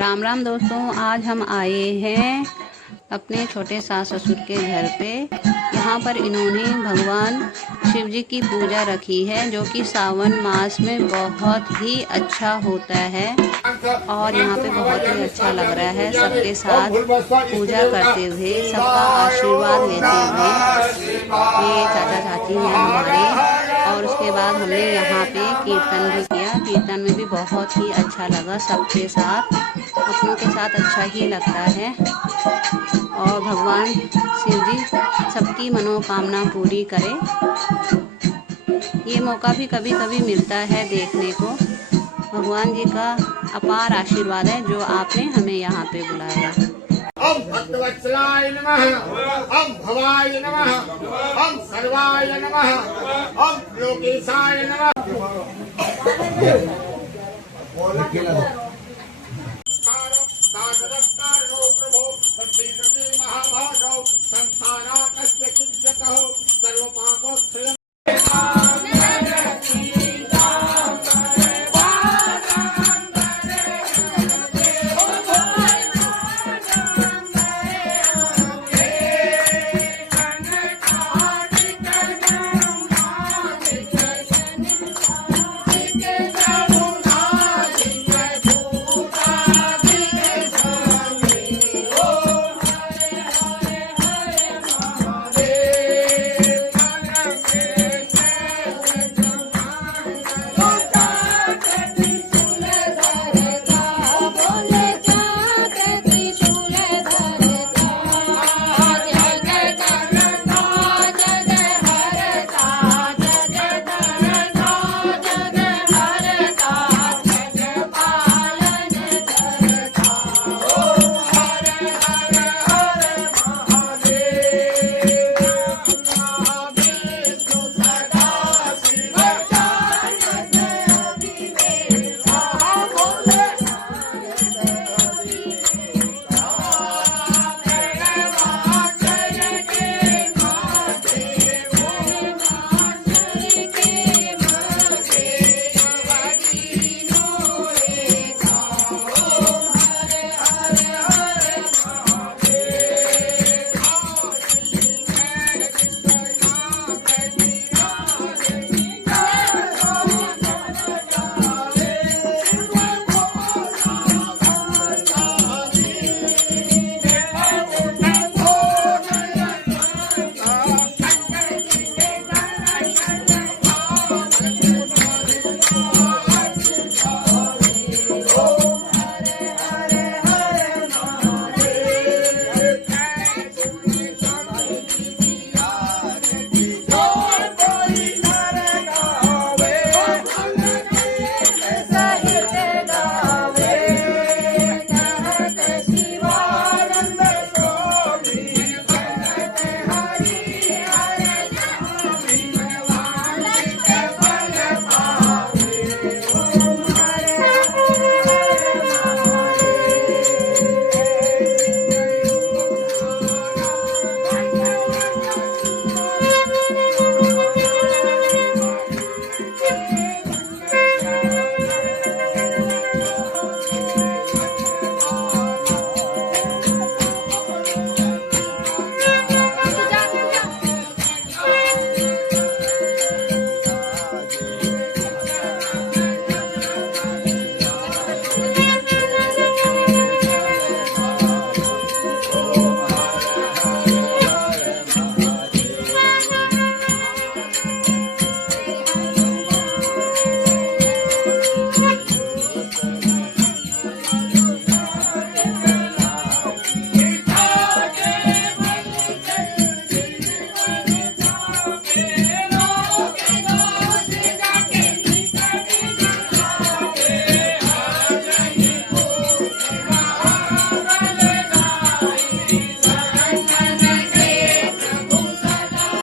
राम राम दोस्तों, आज हम आए हैं अपने छोटे सास ससुर के घर पे। यहाँ पर इन्होंने भगवान शिव जी की पूजा रखी है, जो कि सावन मास में बहुत ही अच्छा होता है और यहाँ पे बहुत ही अच्छा लग रहा है। सबके साथ पूजा करते हुए, सबका आशीर्वाद लेते हुए। ये चाचा चाची हैं हमारे। और उसके बाद हमने यहाँ पे कीर्तन भी किया। कीर्तन में भी बहुत ही अच्छा लगा। सबके साथ, अपनों के साथ अच्छा ही लगता है। और भगवान शिव जी सबकी मनोकामना पूरी करे। ये मौका भी कभी कभी मिलता है देखने को। भगवान जी का अपार आशीर्वाद है जो आपने हमें यहाँ पे बुलाया। ओम भक्तवत्सलाय नमः, ओम भवाय नमः, ओम सर्वाय नमः, ओम लोकेशाय नमः।